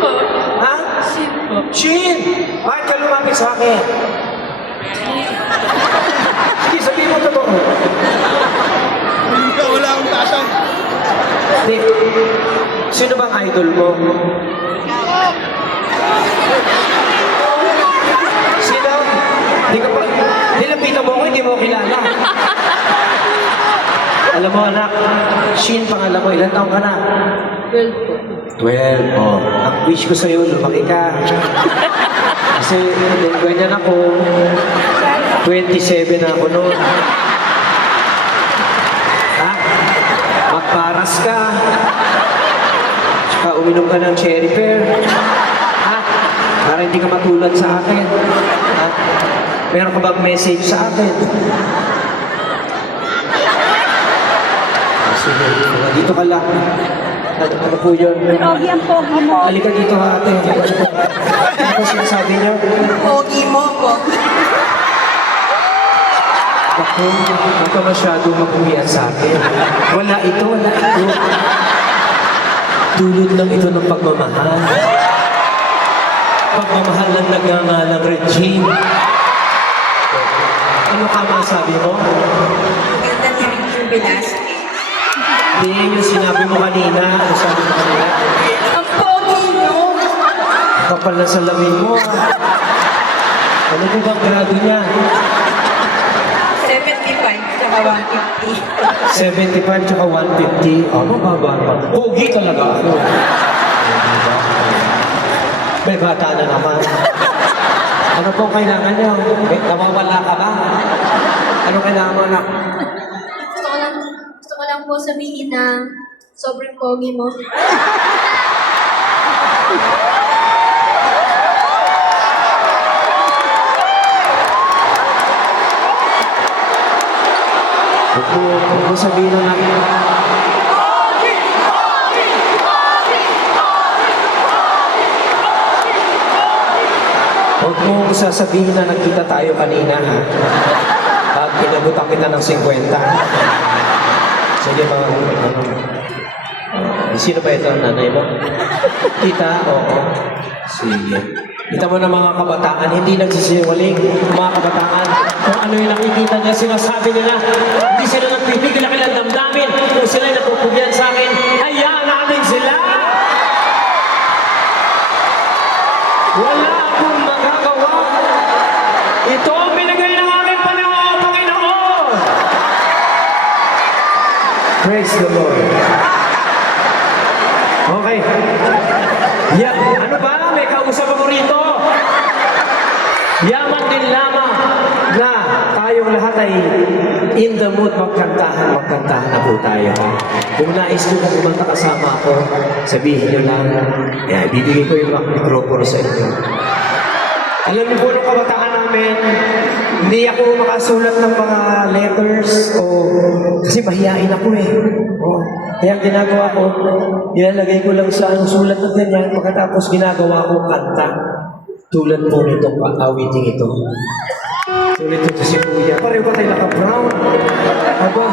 po. Ha? Shin po. Shin! Bakit ka lumapit sa akin? Sige, sabihin mo totoo. Wala akong tasang. Hindi. Sino bang idol mo? Sino? Hindi ka pa... Nilapitan mo ako, hindi mo kilala. Alam mo anak, Shin pangalan mo, ilan taong ka na? 12 po. 12. Oh. Ang wish ko sa'yo, lumaki ka. Kasi ganyan ako, 27 na ako noon. Ha? Magparas ka. Tsaka uminom ka ng cherry pear. Ha? Para hindi ka matulad sa akin. Ha? Meron ka bang message sa akin? Sige, dito ka lang. Ano po yun? Pogi ang pogi mo. Halika dito ha, ate. Ano po sinasabi niyo? Pogi mo, pogi. Ako, huwag ka masyado mapuwian sa akin. Wala ito, wala ito. Dulot lang ito ng pagmamahal. Pagmamahal ng nagngangalang Regine. Ano ka masabi mo? Ang ganda ni Richard Velasquez. Hindi, yung sinabi mo kanina. Ano sabi mo kanina? Ang pogi mo. Kapal na salamin mo. Ano po bang grado niya? 75 tsaka 150. 75 tsaka 150. Ano ba ba? Pogi talaga ako. May bata na naman. Ano pong kailangan niyo? Nawawala ka ba? Ano kailangan mo anak? Gusto ko lang po sabihin na sobrang pogi mo. Huwag mo sabihin na namin. Huwag mo sasabihin na nagkita tayo kanina, ha? Pag pinabutan kita ng 50. Sige, mga sino ba ito? Nanay mo? Kita? Oo. Sige. Kita mo na mga kabataan, hindi nagsisinungaling. Mga kabataan, kung ano yung nakikita niya, sinasabi nila, hindi sila nagpipigil na kailang damdamin. Kung sila napupugyan sa akin, hayaan natin sila! Wala akong magagawa. Ito ang binigay ng aking Panginoon, Panginoon! Praise the Lord. Okay. Yeah. Ano ba? May kausap ako rito. Yaman din lamang na tayong lahat ay in the mood magkantahan na po tayo. Kung nais nyo na kumanta kasama ako, sabihin nyo lang, bibigay ko yung mikropono sa inyo. Alam niyo po nung kabataan namin, hindi ako makasulat ng mga letters kasi mahihain ako eh. Kaya ang ginagawa ko, ilalagay ko lang sa sulat na ganyan, pagkatapos ginagawa ko kanta. Tulad po nitong awiting ito. Tulad ito si Kuya. Pareho ba tayo naka-brown? Aba,